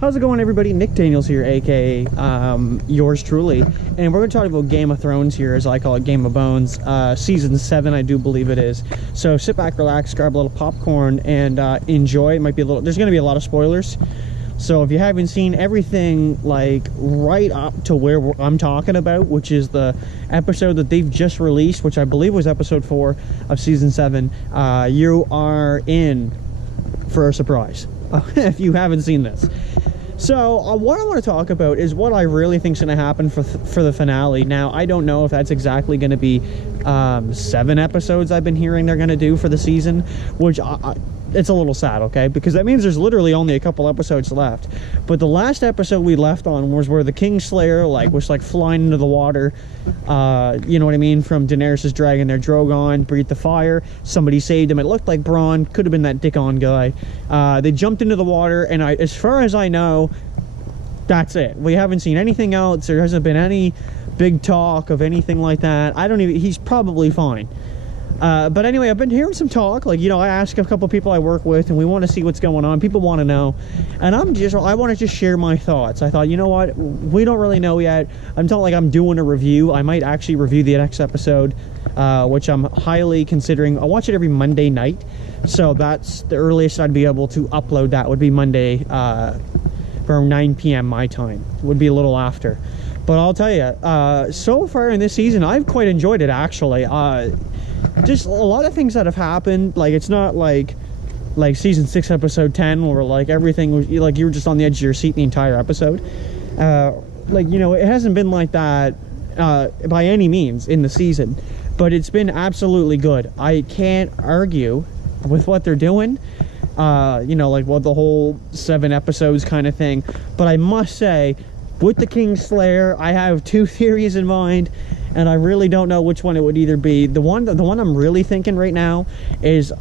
How's it going, everybody? Nick Daniels here, aka yours truly, and we're going to talk about Game of Thrones here, as I call it, Game of Bones, season 7, I do believe it is. So sit back, relax, grab a little popcorn, and enjoy. It might be a little. There's going to be a lot of spoilers, so if you haven't seen everything, like right up to where I'm talking about, which is the episode that they've just released, which I believe was episode 4 of season 7, you are in for a surprise if you haven't seen this. So what I want to talk about is what I really think is going to happen for the finale. Now, I don't know if that's exactly going to be 7 episodes I've been hearing they're going to do for the season, which it's a little sad, okay? Because that means there's literally only a couple episodes left. But the last episode we left on was where the Kingslayer was flying into the water. You know what I mean? From Daenerys' dragon there. Drogon breathed the fire. Somebody saved him. It looked like Bronn. Could have been that Dickon guy. They jumped into the water, and as far as I know, that's it. We haven't seen anything else. There hasn't been any big talk of anything like that. He's probably fine. But anyway, I've been hearing some talk, I ask a couple people I work with, and we want to see what's going on. People want to know, and I want to just share my thoughts. I thought, you know what, we don't really know yet. I'm not like I'm doing a review. I might actually review the next episode, which I'm highly considering. I watch it every Monday night, so that's the earliest I'd be able to upload. That would be Monday, around 9 p.m. my time. Would be a little after. But I'll tell you, so far in this season, I've quite enjoyed it, actually. Just a lot of things that have happened. It's not like season 6 episode 10 where everything was you were just on the edge of your seat the entire episode. It hasn't been like that by any means in the season, but it's been absolutely good. I can't argue with what they're doing, what the whole 7 episodes kind of thing. But I must say, with the Kingslayer, I have 2 theories in mind, and I really don't know which one it would either be. The one I'm really thinking right now is,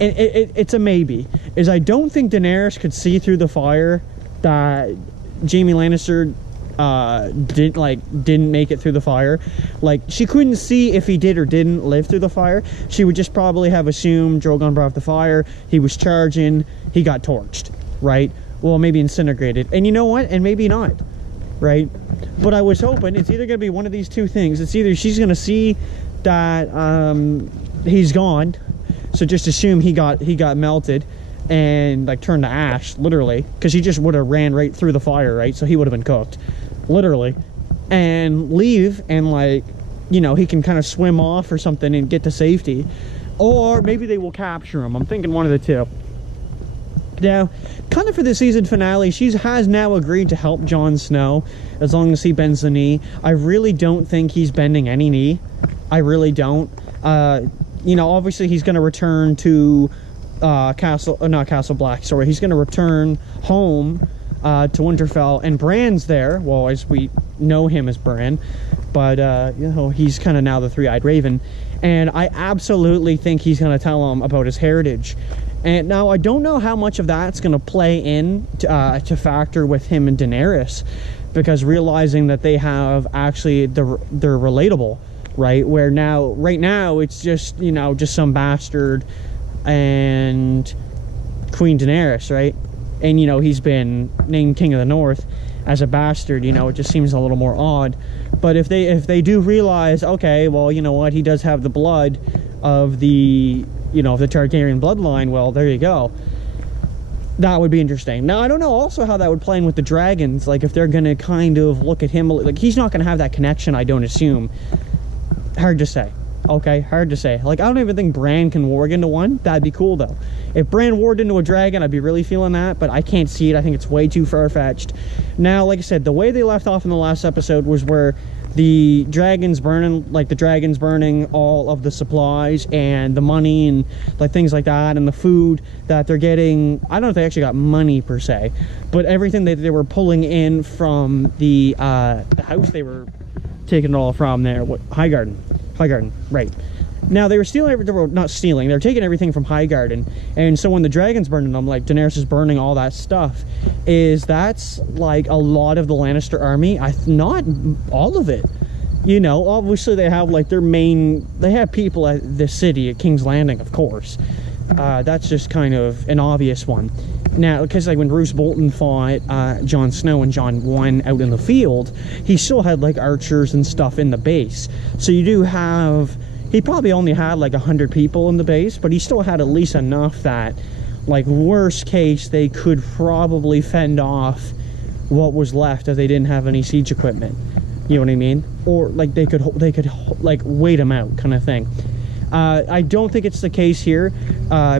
it's a maybe, is I don't think Daenerys could see through the fire that Jaime Lannister didn't make it through the fire. She couldn't see if he did or didn't live through the fire. She would just probably have assumed Drogon brought the fire, he was charging, he got torched, right? Well, maybe incinerated, and you know what, and maybe not, right? But I was hoping it's either going to be one of these 2 things. It's either she's going to see that he's gone, so just assume he got melted and turned to ash, literally, because he just would have ran right through the fire, right? So he would have been cooked, literally, and leave, and he can kind of swim off or something and get to safety. Or maybe they will capture him. I'm thinking one of the 2. Now, kind of for the season finale, she has now agreed to help Jon Snow as long as he bends the knee. I really don't think he's bending any knee. I really don't. Obviously he's going to return to not Castle Black, sorry. He's going to return home to Winterfell, and Bran's there. Well, as we know him as Bran, but he's kind of now the 3-eyed raven, and I absolutely think he's going to tell him about his heritage. And now I don't know how much of that's going to play in to factor with him and Daenerys, because realizing that they have actually they're relatable, right? Where right now it's just just some bastard and Queen Daenerys, right? And he's been named King of the North as a bastard. It just seems a little more odd. But if they do realize, okay, well, you know what, he does have the blood of the of the Targaryen bloodline, well, there you go. That would be interesting. Now, I don't know also how that would play in with the dragons, if they're gonna kind of look at him, he's not gonna have that connection, I don't assume. Hard to say. Okay, hard to say. I don't even think Bran can warg into one. That'd be cool, though. If Bran warged into a dragon, I'd be really feeling that, but I can't see it. I think it's way too far-fetched. Now, like I said, the way they left off in the last episode was where the dragon's burning, the dragon's burning all of the supplies and the money and things like that, and the food that they're getting. I don't know if they actually got money per se, but everything that they were pulling in from the house they were taking it all from there. Highgarden, right. Now, they were not stealing, they were taking everything from Highgarden, and so when the dragon's burning them, Daenerys is burning all that stuff, that's a lot of the Lannister army. Not all of it. Obviously they have they have people at the city at King's Landing, of course. That's just kind of an obvious one. Now, because like when Roose Bolton fought Jon Snow and Jon won out in the field, he still had like archers and stuff in the base. So you do have, he probably only had like 100 people in the base, but he still had at least enough that, like, worst case, they could probably fend off what was left if they didn't have any siege equipment. You know what I mean? Or like they could like wait them out, kind of thing. I don't think it's the case here,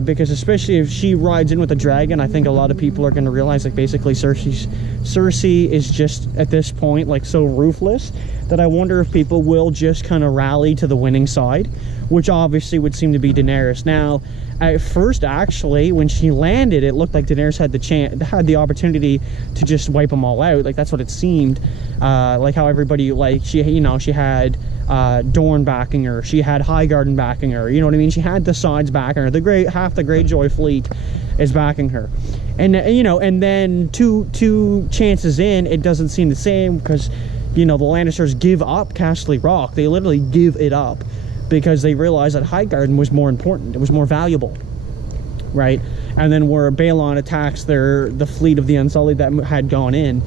because especially if she rides in with a dragon, I think a lot of people are going to realize, like, basically Cersei is just at this point like so ruthless that I wonder if people will just kind of rally to the winning side, which obviously would seem to be Daenerys. Now, at first, actually, when she landed, it looked like Daenerys had the opportunity to just wipe them all out. Like, that's what it seemed. Like how everybody, like, she had Dorne backing her, she had Highgarden backing her, you know what I mean? She had the sides backing her. Half the Greyjoy fleet is backing her, and you know, and then two chances in, it doesn't seem the same, because, you know, the Lannisters give up Castle Rock. They literally give it up because they realized that Highgarden was more important, it was more valuable, right? And then where Balon attacks the fleet of the Unsullied that had gone in.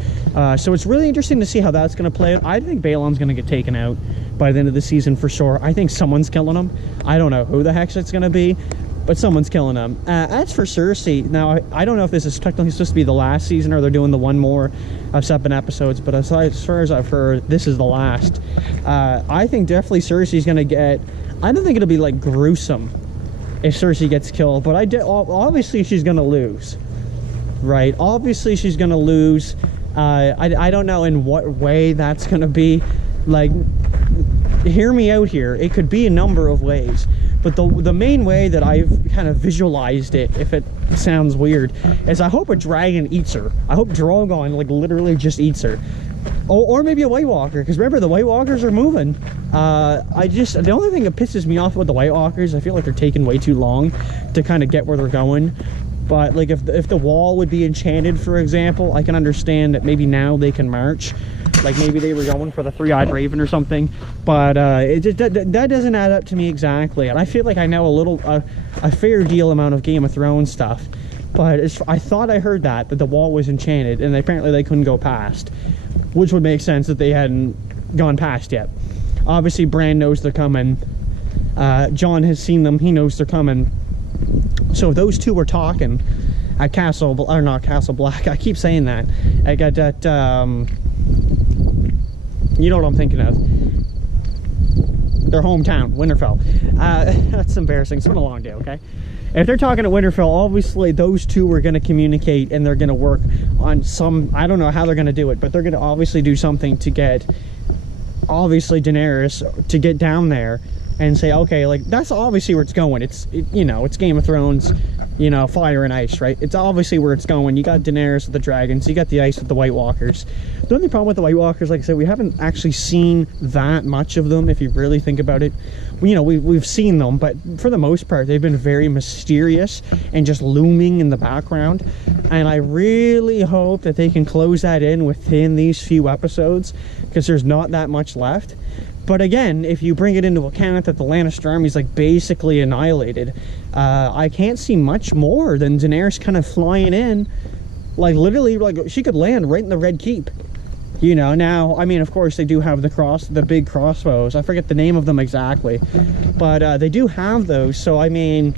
So it's really interesting to see how that's going to play out. I think Balon's going to get taken out by the end of the season for sure. I think someone's killing him. I don't know who the heck it's going to be, but someone's killing him. As for Cersei, now I don't know if this is technically supposed to be the last season or they're doing the one more of 7 episodes, but as far as I've heard, this is the last. I think definitely Cersei's going to get, I don't think it'll be like gruesome if Cersei gets killed, but obviously she's going to lose, right? Obviously she's going to lose. I don't know in what way that's going to be. Like, hear me out here. It could be a number of ways, but the main way that I've kind of visualized it, if it sounds weird, is I hope a dragon eats her. I hope Drogon, like, literally just eats her. Or maybe a White Walker, because remember, the White Walkers are moving. The only thing that pisses me off about the White Walkers, I feel like they're taking way too long to kind of get where they're going. But like, if the wall would be enchanted, for example, I can understand that maybe now they can march. Like, maybe they were going for the three-eyed raven or something. But that doesn't add up to me exactly. And I feel like I know a fair deal amount of Game of Thrones stuff. But I thought I heard that the wall was enchanted, and apparently they couldn't go past. Which would make sense that they hadn't gone past yet. Obviously, Bran knows they're coming. Jon has seen them. He knows they're coming. So if those two were talking at not Castle Black. I keep saying that. I got that, you know what I'm thinking of. Their hometown, Winterfell. That's embarrassing. It's been a long day, okay? If they're talking at Winterfell, obviously those two are going to communicate, and they're going to work on some, I don't know how they're going to do it, but they're going to obviously do something to get, obviously, Daenerys to get down there and say, okay, like, that's obviously where it's going. You know, it's Game of Thrones, you know, fire and ice, right? It's obviously where it's going. You got Daenerys with the dragons, you got the ice with the White Walkers. The only problem with the White Walkers, like I said, we haven't actually seen that much of them, if you really think about it. You know, we've seen them, but for the most part, they've been very mysterious and just looming in the background. And I really hope that they can close that in within these few episodes, because there's not that much left. But again, if you bring it into account that the Lannister army is like basically annihilated, I can't see much more than Daenerys kind of flying in, like literally, like she could land right in the Red Keep. You know, now, I mean, of course, they do have the big crossbows. I forget the name of them exactly, but they do have those. So, I mean,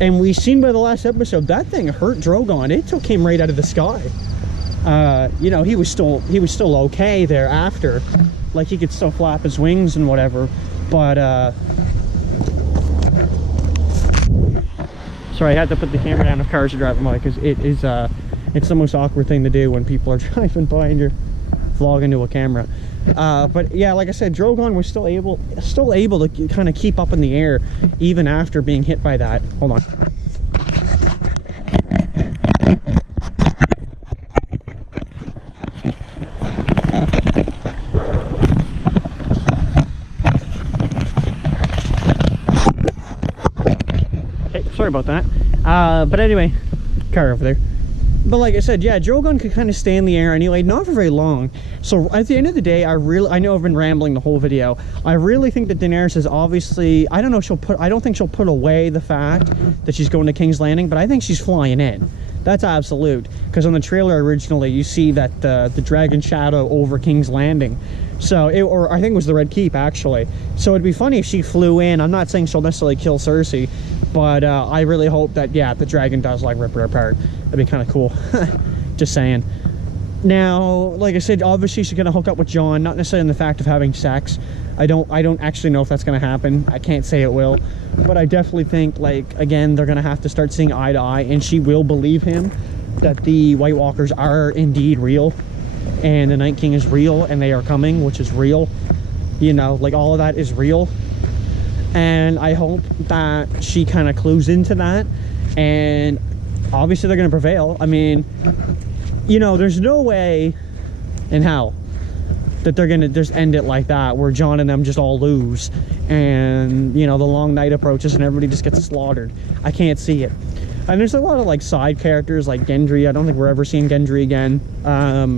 and we've seen by the last episode, that thing hurt Drogon. It took him right out of the sky. You know, he was still okay thereafter. Like, he could still flap his wings and whatever. But, sorry, I had to put the camera down if cars are driving by, because it's the most awkward thing to do when people are driving by and you're vlog into a camera. But yeah, like I said, Drogon was still able to kind of keep up in the air even after being hit by that. Hold on. Okay, sorry about that. But anyway, car over there. But like I said, yeah, Drogon could kind of stay in the air anyway, not for very long. So at the end of the day, I know I've been rambling the whole video. I really think that Daenerys is obviously, I don't think she'll put away the fact that she's going to King's Landing, but I think she's flying in. That's absolute. Because on the trailer originally, you see that the dragon shadow over King's Landing. So, or I think it was the Red Keep, actually. So it'd be funny if she flew in. I'm not saying she'll necessarily kill Cersei, but I really hope that, yeah, the dragon does, like, rip her apart. That'd be kind of cool. Just saying. Now, like I said, obviously she's going to hook up with Jon, not necessarily in the fact of having sex. I don't actually know if that's going to happen. I can't say it will. But I definitely think, like, again, they're going to have to start seeing eye to eye, and she will believe him that the White Walkers are indeed real, and the Night King is real, and they are coming, which is real. You know, like, all of that is real. And I hope that she kind of clues into that, and obviously they're going to prevail. I mean, you know, there's no way in hell that they're gonna just end it like that, where Jon and them just all lose, and, you know, the long night approaches and everybody just gets slaughtered. I can't see it. And there's a lot of, like, side characters like Gendry. I don't think we're ever seeing Gendry again.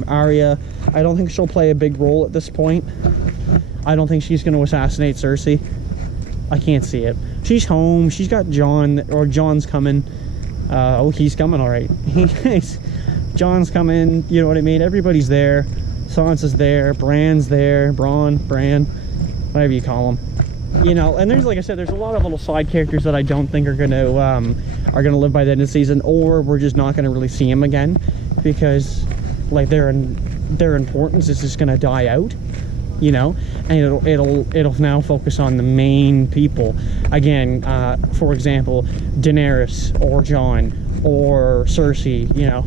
Arya, I don't think she'll play a big role at this point. I don't think she's gonna assassinate Cersei. I can't see it. She's home. She's got Jon, or Jon's coming. Oh, he's coming, all right. Jon's coming, you know what I mean? Everybody's there. Sansa's there. Bran's there. Bran, whatever you call him. You know, and there's, like I said, there's a lot of little side characters that I don't think are gonna live by the end of the season, or we're just not gonna really see them again, because, like, their importance is just gonna die out. You know, and it'll now focus on the main people again. For example, Daenerys or Jon or Cersei. You know,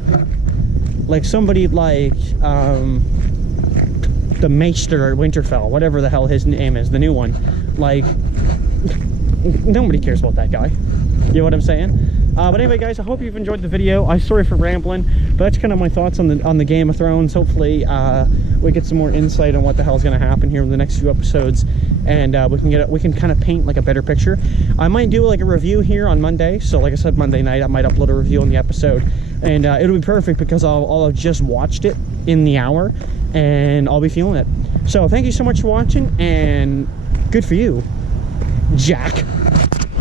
like somebody like the Maester Winterfell, whatever the hell his name is, the new one. Like, nobody cares about that guy. You know what I'm saying? But anyway, guys, I hope you've enjoyed the video. I'm sorry for rambling, but that's kind of my thoughts on the Game of Thrones. Hopefully, we get some more insight on what the hell's going to happen here in the next few episodes, and we can kind of paint like a better picture. I might do like a review here on Monday. So, like I said, Monday night I might upload a review on the episode, and it'll be perfect because I'll have just watched it in the hour, and I'll be feeling it. So, thank you so much for watching, and good for you, Jack.